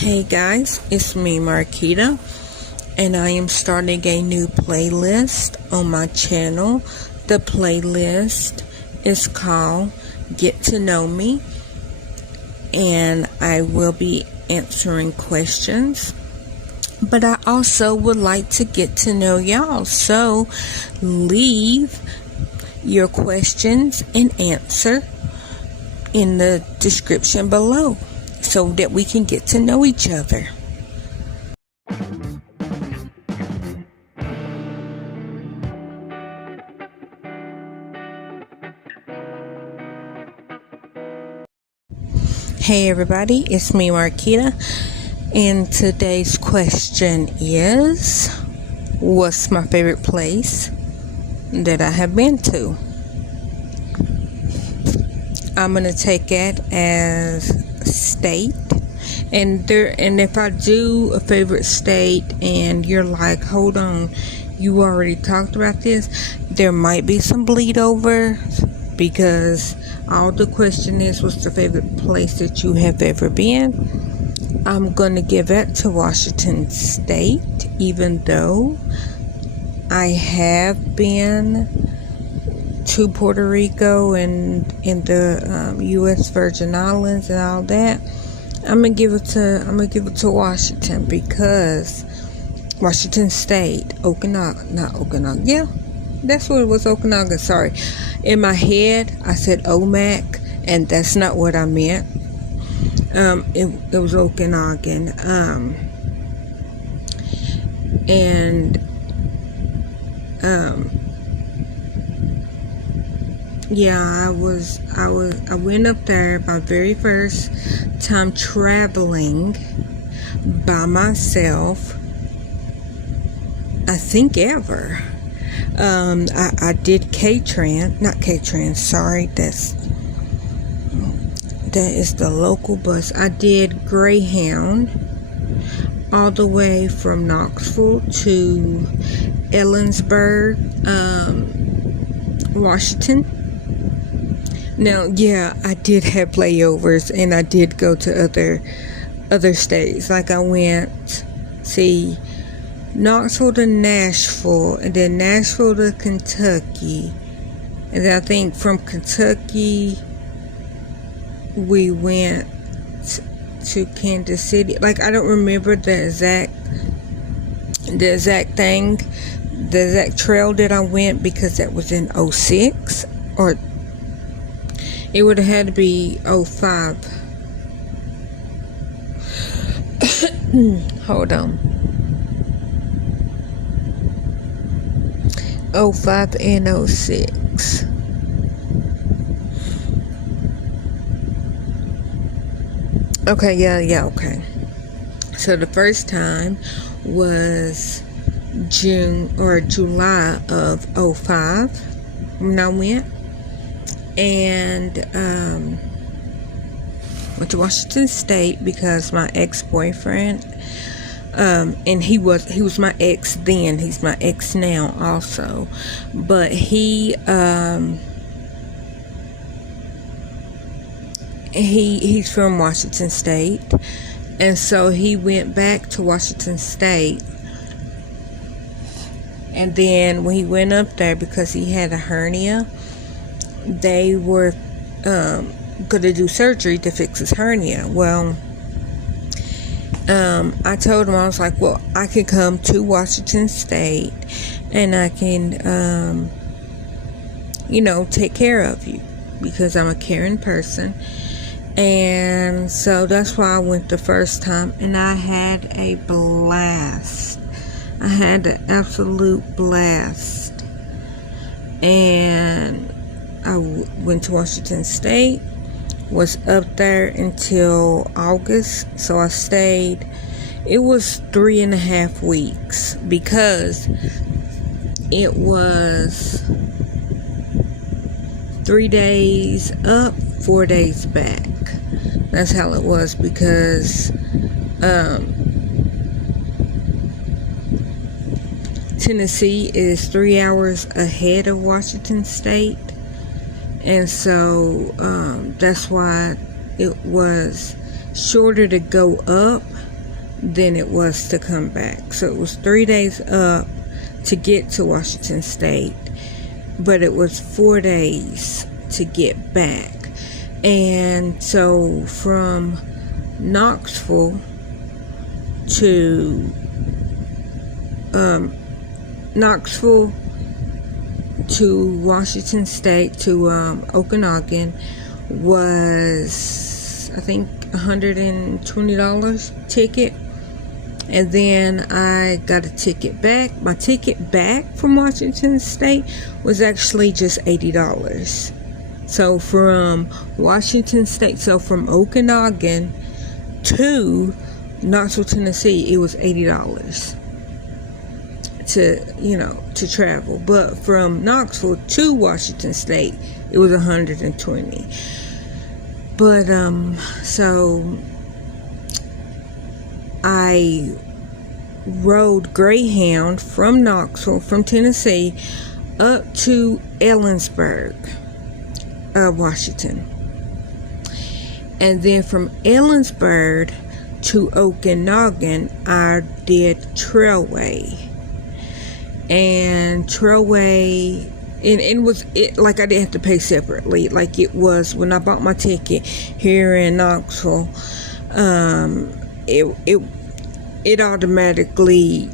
Hey guys, it's me Marquita, and I am starting a new playlist on my channel. The playlist is called Get to Know Me, and I will be answering questions, but I also would like to get to know y'all, so leave your questions and answer in the description below so that we can get to know each other. Hey everybody, it's me Marquita, and today's question is, what's my favorite place that I have been to? I'm gonna take it as state, and if I do a favorite state and you're like, hold on, you already talked about this, there might be some bleed over, because all the question is, what's the favorite place that you have ever been? I'm gonna give that to Washington State, even though I have been to Puerto Rico and in the U.S. Virgin Islands and all that. I'm gonna give it to Washington, because Washington State, Okanagan, yeah, that's what it was, Okanagan. Sorry, in my head I said Omak, and that's not what I meant. It was Okanagan, yeah, I went up there my very first time traveling by myself, I think ever. I did not K-Trans, sorry, that is the local bus. I did Greyhound all the way from Knoxville to Ellensburg, Washington. Now, yeah, I did have layovers, and I did go to other states. Like I went, Knoxville to Nashville, and then Nashville to Kentucky, and then I think from Kentucky we went to Kansas City. Like, I don't remember the exact trail that I went, because that was in 06, or it would have had to be 05. Hold on. 05 and 06. Okay, yeah, okay. So the first time was July of 05 when I went. And went to Washington State because my ex-boyfriend, and he was my ex then, he's my ex now also, but he's from Washington State, and so he went back to Washington State. And then when he went up there, because he had a hernia, they were going to do surgery to fix his hernia. Well, I told him, I was like, well, I can come to Washington State and I can take care of you, because I'm a caring person. And so that's why I went the first time, and I had a blast. I had an absolute blast. And I went to Washington State, was up there until August, so I stayed. It was 3.5 weeks, because it was 3 days up, 4 days back. That's how it was, because Tennessee is 3 hours ahead of Washington State. And so that's why it was shorter to go up than it was to come back. So it was 3 days up to get to Washington State, but it was 4 days to get back. And so from Knoxville to Washington State to Okanagan was, I think, $120 ticket. And then I got a ticket back. My ticket back from Washington State was actually just $80. So from Washington State, so from Okanagan to Knoxville, Tennessee, it was $80 to travel. But from Knoxville to Washington State, it was $120. But so I rode Greyhound from Knoxville, from Tennessee, up to Ellensburg, Washington. And then from Ellensburg to Okanagan, I did Trailway. And Trailway, and it was like I didn't have to pay separately, like it was when I bought my ticket here in Knoxville. It automatically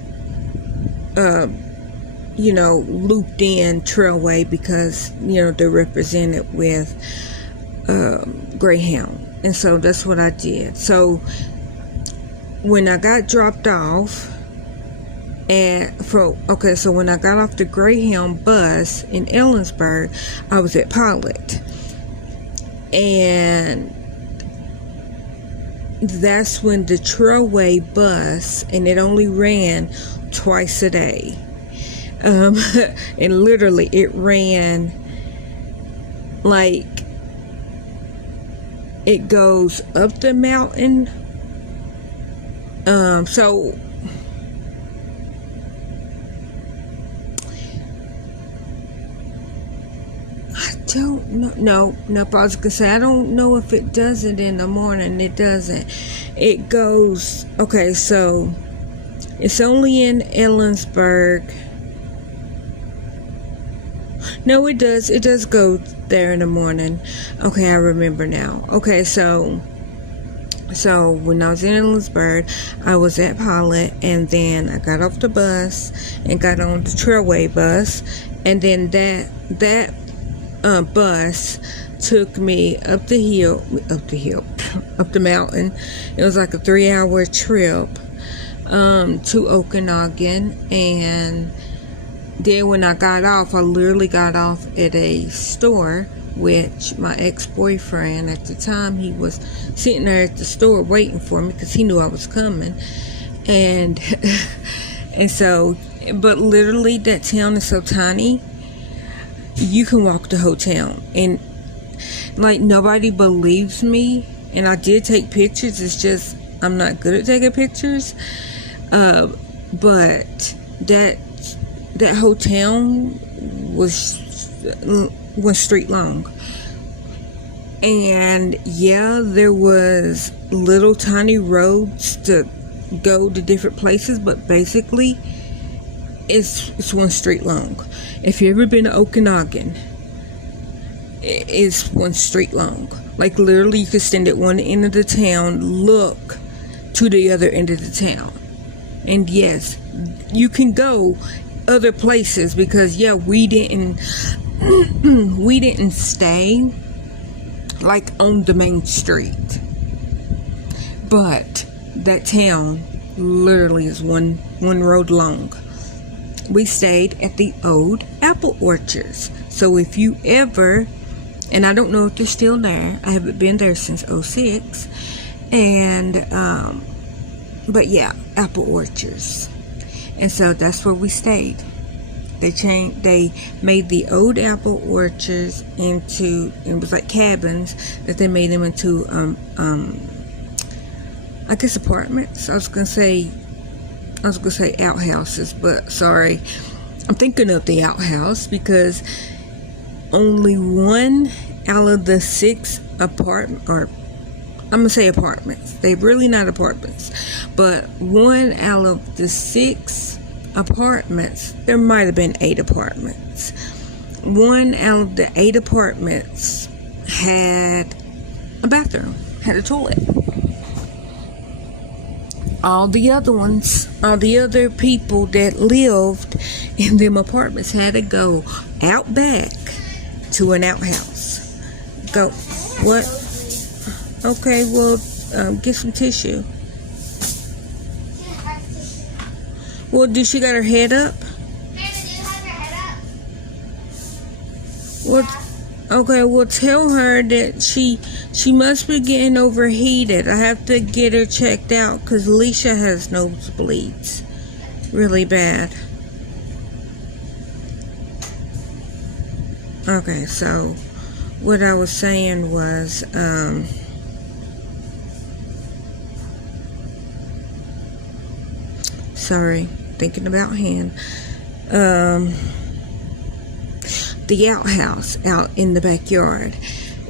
looped in Trailway because they're represented with Greyhound, and so that's what I did. So when I got dropped off so when I got off the Greyhound bus in Ellensburg, I was at Pilot, and that's when the Trailway bus, and it only ran twice a day, and literally it ran like it goes up the mountain. So I don't know. No, I was gonna say I don't know if it does it in the morning. It doesn't. It goes. Okay, so it's only in Ellensburg. No, it does. It does go there in the morning. Okay, I remember now. Okay, so when I was in Ellensburg, I was at Pilot, and then I got off the bus and got on the Trailway bus, and then that bus took me up the mountain. It was like a 3-hour trip to Okanagan, and then when I got off, I literally got off at a store, which my ex-boyfriend at the time, he was sitting there at the store waiting for me because he knew I was coming. And so, but literally that town is so tiny, you can walk the whole town, and like nobody believes me. And I did take pictures, it's just I'm not good at taking pictures, but that whole town was 1 street long. And yeah, there was little tiny roads to go to different places, but basically it's 1 street long. If you've ever been to Okanagan, it's 1 street long. Like literally you could stand at one end of the town, look to the other end of the town, and yes, you can go other places because we didn't stay like on the main street, but that town literally is one road long. We stayed at the old apple orchards. So if you ever, and I don't know if they're still there, I haven't been there since 2006, and but yeah, apple orchards. And so that's where we stayed. They made the old apple orchards into, it was like cabins, that they made them into I guess apartments. I was gonna say outhouses, but sorry, I'm thinking of the outhouse because only 1 out of the 6 apartments, they're really not apartments, but one out of the 6 apartments, there might have been 8 apartments. One out of the 8 apartments had a bathroom, had a toilet. All the other people that lived in them apartments had to go out back to an outhouse. Go, what? Okay, well, get some tissue. Well, does she got her head up? What? Okay, well, tell her that she must be getting overheated. I have to get her checked out because Alicia has nosebleeds really bad. Okay, so what I was saying was, sorry, thinking about him. The outhouse out in the backyard.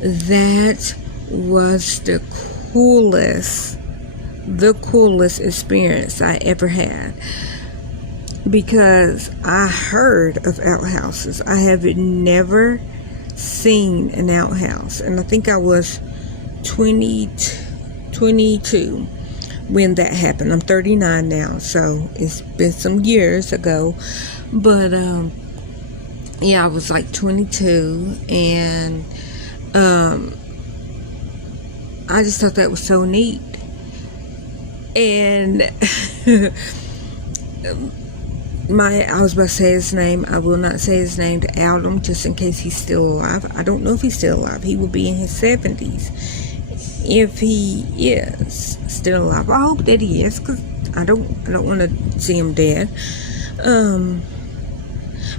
That was the coolest experience I ever had. Because I heard of outhouses. I have never seen an outhouse. And I think I was 22 when that happened. I'm 39 now, so it's been some years ago. But, yeah, I was like 22, and I just thought that was so neat. And I was about to say his name. I will not say his name to out him, just in case he's still alive. I don't know if he's still alive. He will be in his 70s if he is still alive. I hope that he is, because I don't want to see him dead.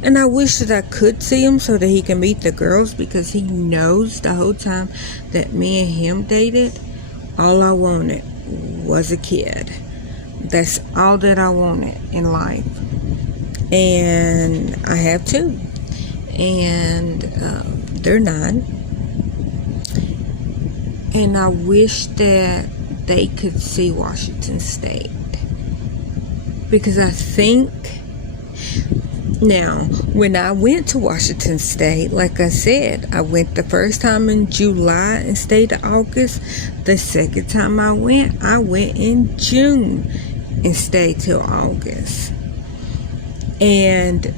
And I wish that I could see him so that he can meet the girls, because he knows the whole time that me and him dated, all I wanted was a kid. That's all that I wanted in life. And I have 2. And they're 9. And I wish that they could see Washington State. Because I think... Now, when I went to Washington State, like I said, I went the first time in July and stayed to August. The second time I went in June and stayed till August. And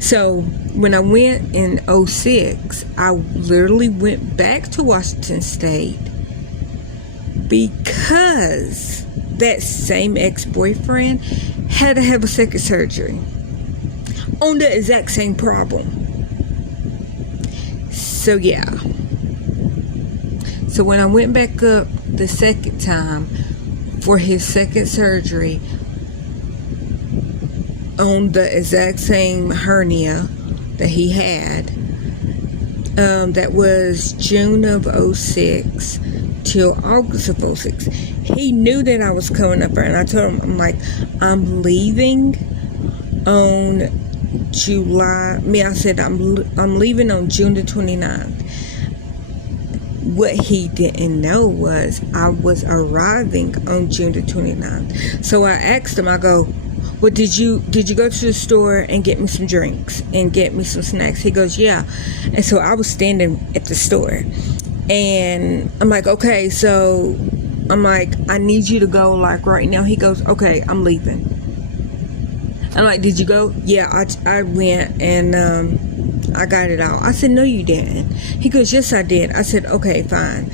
so when I went in 06, I literally went back to Washington State because that same ex-boyfriend had to have a second surgery on the exact same problem. So yeah. So when I went back up the second time for his second surgery on the exact same hernia that he had, that was June of 06 till August of 06. He knew that I was coming up there, and I told him, I'm like, I'm leaving on July. I said I'm leaving on June the 29th. What he didn't know was I was arriving on June the 29th. So I asked him, I go, well, did you go to the store and get me some drinks and get me some snacks? He goes, yeah. And so I was standing at the store, and I'm like, okay, so I'm like, I need you to go like right now. He goes, okay, I'm leaving. I'm like, did you go? Yeah, I went and I got it all. I said, no, you didn't. He goes, yes, I did. I said, okay, fine.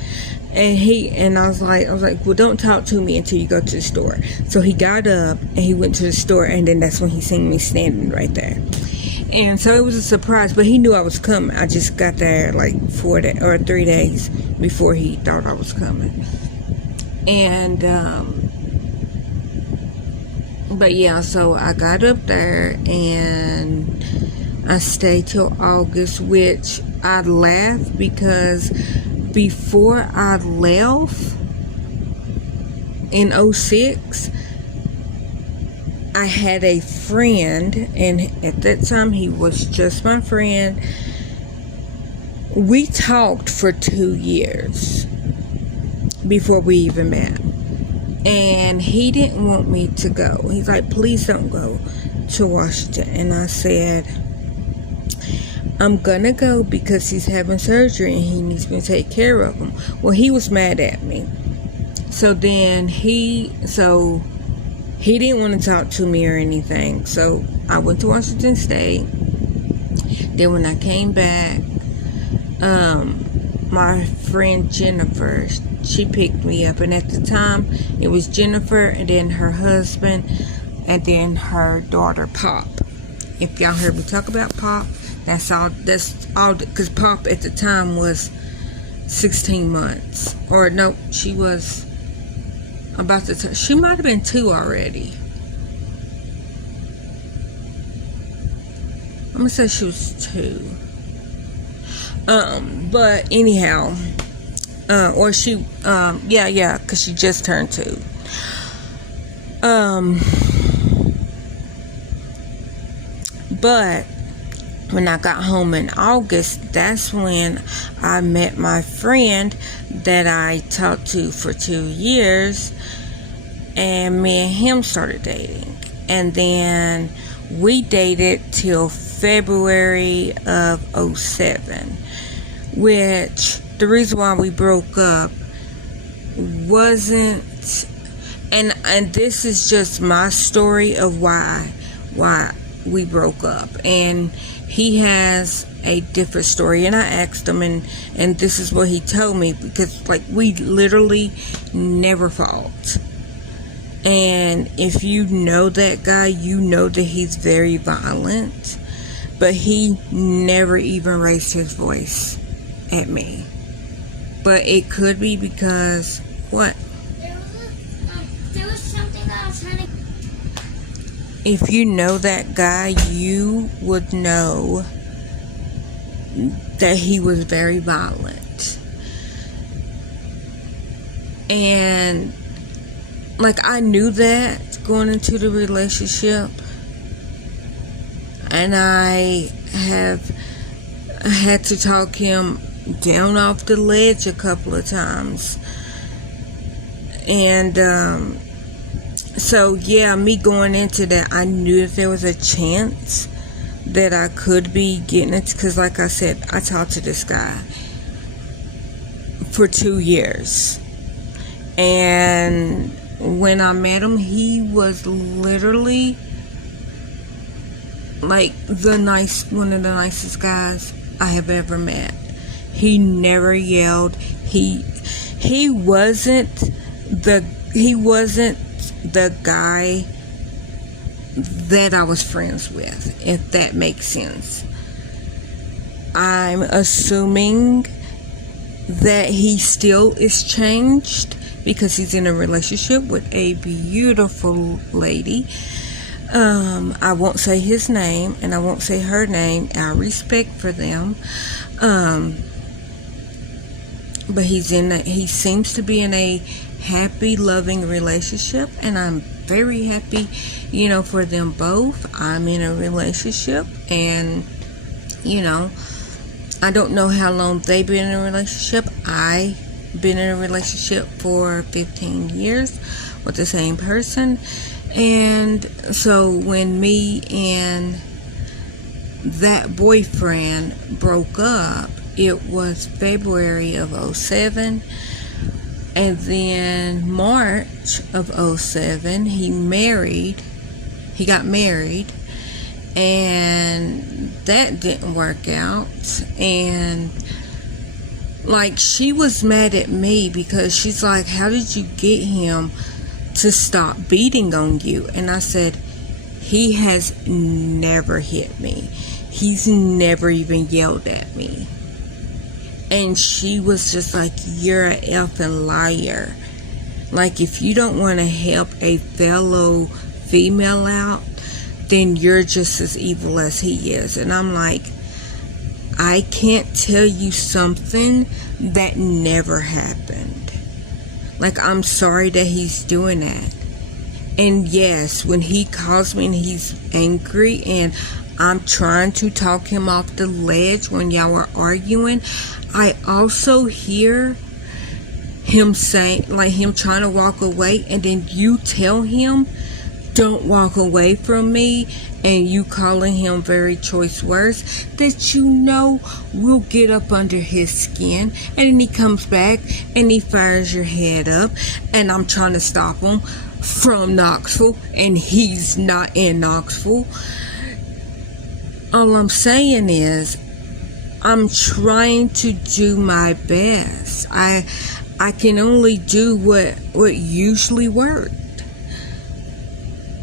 And I was like, well, don't talk to me until you go to the store. So he got up and he went to the store, and then that's when he seen me standing right there. And so it was a surprise, but he knew I was coming. I just got there like 3 days before he thought I was coming. And but yeah, so I got up there and I stayed till August, which I laughed because before I left in 06, I had a friend, and at that time he was just my friend. We talked for 2 years before we even met. And he didn't want me to go. He's like, please don't go to Washington. And I said, I'm gonna go because he's having surgery and he needs me to take care of him. Well, he was mad at me. So then he didn't want to talk to me or anything. So I went to Washington State. Then when I came back, my friend Jennifer, she picked me up, and at the time it was Jennifer and then her husband and then her daughter Pop. If y'all heard me talk about Pop, that's all because Pop at the time was 16 months, or no, she was about to she might have been 2 already. I'm gonna say she was 2. But anyhow, or she, yeah, because she just turned 2. But when I got home in August, that's when I met my friend that I talked to for 2 years, and me and him started dating. And then we dated till February of 07, which the reason why we broke up wasn't, and this is just my story of why we broke up, and he has a different story. And I asked him, and this is what he told me, because like we literally never fought. And if you know that guy, you know that he's very violent, but he never even raised his voice at me. But it could be because what? There was something that I was trying to. If you know that guy, you would know that he was very violent. And like I knew that going into the relationship, and I had to talk him down off the ledge a couple of times. And so yeah, me going into that, I knew that there was a chance that I could be getting it, because like I said, I talked to this guy for 2 years, and when I met him, he was literally like one of the nicest guys I have ever met. He never yelled. He wasn't the guy that I was friends with, if that makes sense. I'm assuming that he still is changed because he's in a relationship with a beautiful lady. I won't say his name and I won't say her name. I respect for them. But he seems to be in a happy, loving relationship, and I'm very happy, for them both. I'm in a relationship, and I don't know how long they've been in a relationship. I've been in a relationship for 15 years with the same person. And so when me and that boyfriend broke up, it was February of 07. And then March of 07, he got married, and that didn't work out. And like, she was mad at me because she's like, how did you get him to stop beating on you? And I said, he has never hit me. He's never even yelled at me. And she was just like, you're an effing liar. Like, if you don't want to help a fellow female out, then you're just as evil as he is. And I'm like, I can't tell you something that never happened. Like, I'm sorry that he's doing that. And yes, when he calls me and he's angry and I'm trying to talk him off the ledge when y'all are arguing, I also hear him saying, like him trying to walk away, and then you tell him, don't walk away from me, and you calling him very choice words that you know will get up under his skin, and then he comes back and he fires your head up, and I'm trying to stop him from Knoxville, and he's not in Knoxville. All I'm saying is, I'm trying to do my best. I can only do what usually worked.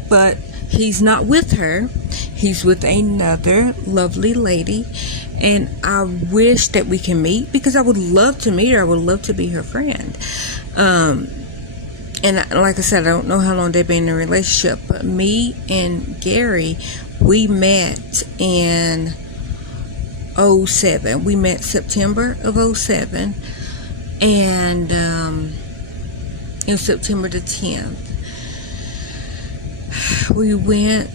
But he's not with her. He's with another lovely lady. And I wish that we can meet, because I would love to meet her. I would love to be her friend. And like I said, I don't know how long they've been in a relationship. But me and Gary, we met in 07. We met September of 07. And in September the 10th. We went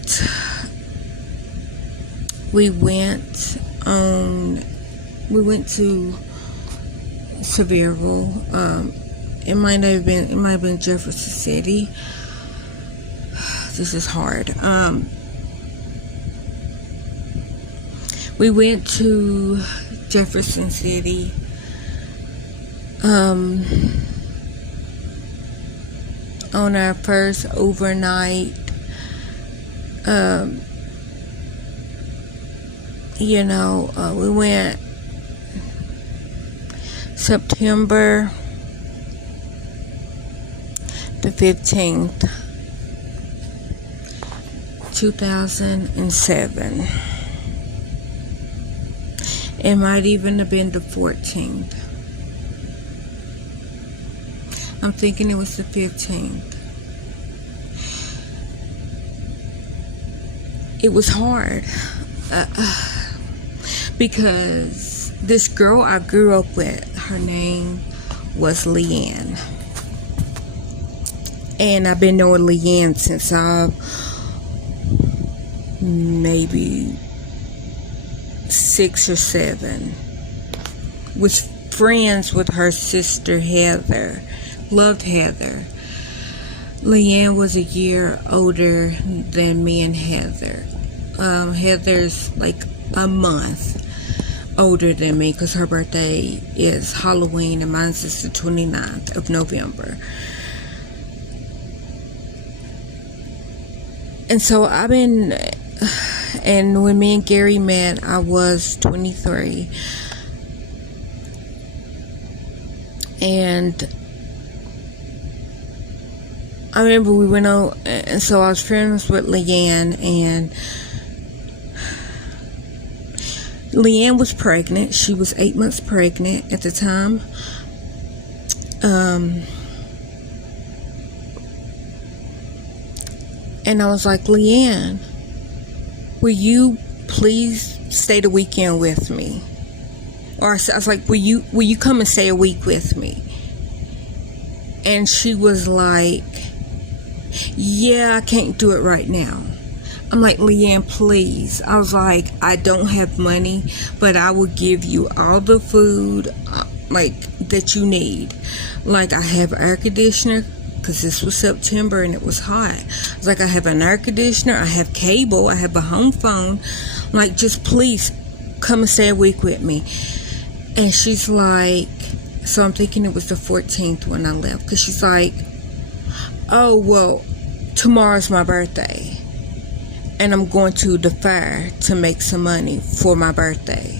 to Sevierville. It might have been Jefferson City. This is hard. We went to Jefferson City. On our first overnight. We went September the 15th, 2007. It might even have been the 14th. I'm thinking it was the 15th. It was hard because this girl I grew up with, her name was Leanne. And I've been knowing Leanne since I maybe 6 or 7. Was friends with her sister Heather. Loved Heather. Leanne was a year older than me and Heather. Heather's like a month older than me because her birthday is Halloween and mine's is the 29th of November. And so and when me and Gary met, I was 23. And I remember we went out, and so I was friends with Leanne, and Leanne was pregnant. She was 8 months pregnant at the time. And I was like, Leanne, will you please stay the weekend with me? Or I was like, will you come and stay a week with me? And she was like, yeah, I can't do it right now. I'm like, Leanne, please. I was like, I don't have money, but I will give you all the food that you need. Like, I have air conditioner, because this was September and it was hot. I was like, I have an air conditioner, I have cable, I have a home phone. I'm like, just please come and stay a week with me. And she's like, so I'm thinking it was the 14th when I left, because she's like, oh, well, tomorrow's my birthday, and I'm going to the fair to make some money for my birthday.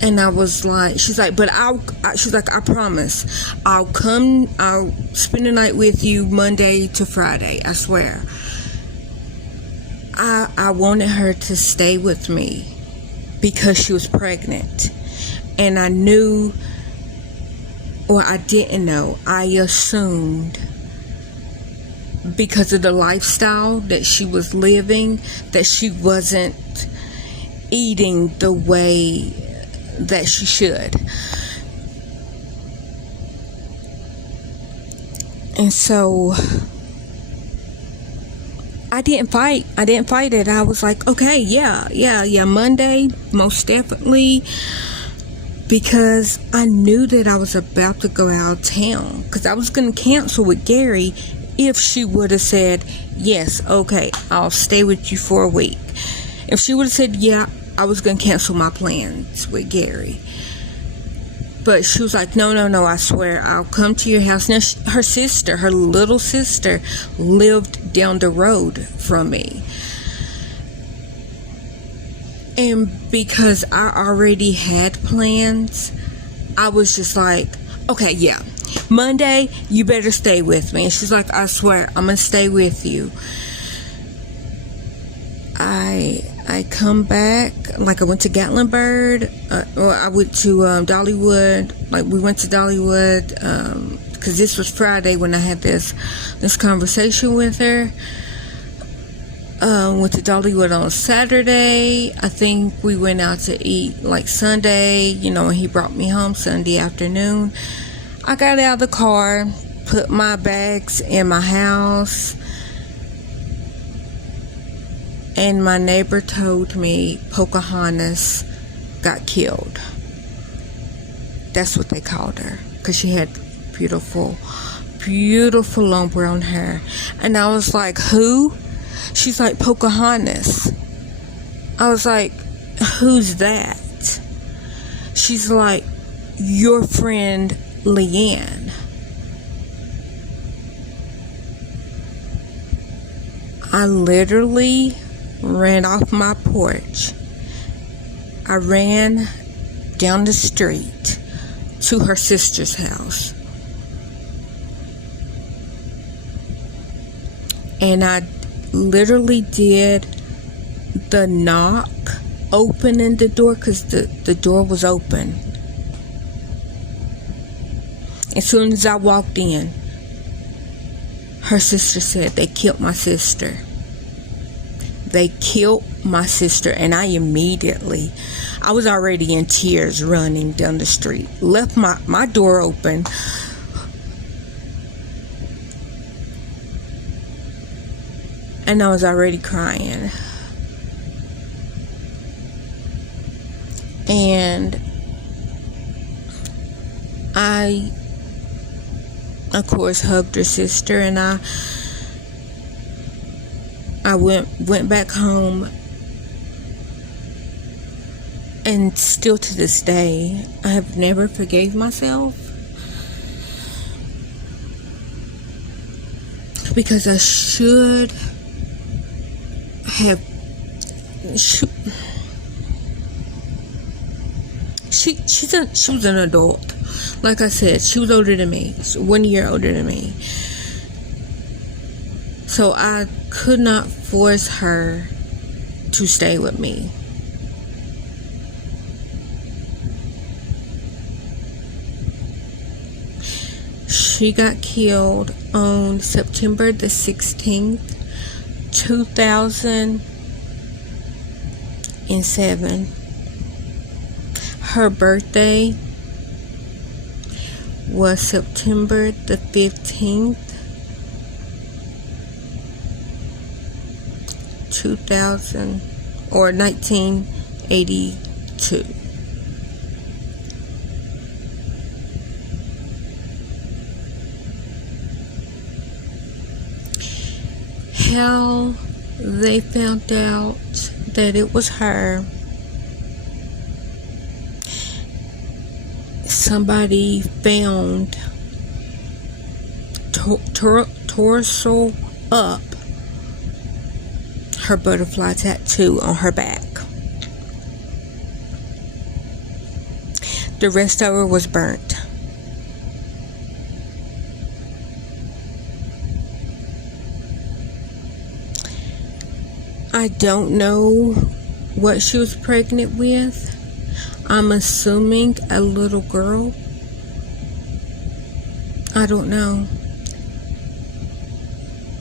And I was like, she's like, but she's like, I promise, I'll spend the night with you Monday to Friday, I swear. I wanted her to stay with me because she was pregnant. And I knew, or I didn't know, I assumed because of the lifestyle that she was living, that she wasn't eating the way that she should. And so I didn't fight it. I was like, okay, yeah, Monday, most definitely. because I knew that I was about to go out of town, because I was going to cancel with Gary if she would have said, yes, okay, I'll stay with you for a week. If she would have said, yeah, I was going to cancel my plans with Gary. But she was like, no, I swear, I'll come to your house. Now, her sister, her little sister, lived down the road from me. And because I already had plans, I was just like, okay, yeah, Monday, you better stay with me. And she's like, I swear, I'm going to stay with you. I come back, like I went to Gatlinburg, or I went to Dollywood, like we went to Dollywood, because this was Friday when I had this conversation with her. Went to Dollywood on Saturday. I think we went out to eat like Sunday, and he brought me home Sunday afternoon. I got out of the car, put my bags in my house, and my neighbor told me Pocahontas got killed. That's what they called her, because she had beautiful long brown hair. And I was like, who? She's like, Pocahontas. I was like, who's that? She's like, your friend Leanne. I literally ran off my porch. I ran down the street to her sister's house. And I literally did the knock, opening the door, because the door was open. As soon as I walked in, her sister said, they killed my sister. They killed my sister. And I was already in tears running down the street. Left my door open. And I was already crying. And I, of course, hugged her sister, and I went back home. And still to this day, I have never forgave myself, because I should have. She was an adult. Like I said, she was older than me. 1 year older than me. So I could not force her to stay with me. She got killed on September the 16th, 2007. Her birthday was September the 15th, 1982. How they found out that it was her. Somebody found torso up her butterfly tattoo on her back. The rest of her was burnt. I don't know what she was pregnant with. I'm assuming a little girl. I don't know.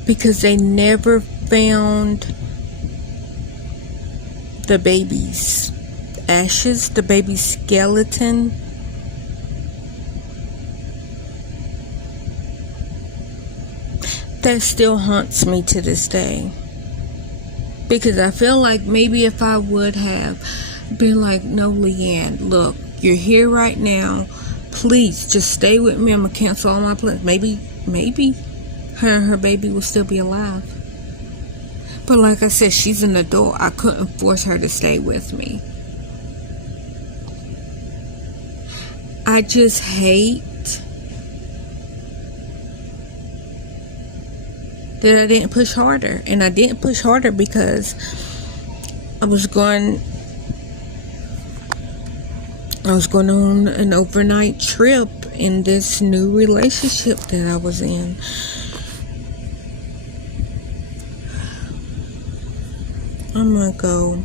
Because they never found the baby's ashes, the baby's skeleton. That still haunts me to this day. Because I feel like maybe if I would have been like, no, Leanne, look, You're here right now. Please just stay with me. I'm gonna cancel all my plans. Maybe her and her baby will still be alive. But like I said, she's an adult. I couldn't force her to stay with me. I just hate that I didn't push harder. And I didn't push harder because I was going on an overnight trip in this new relationship that I was in. I'm gonna go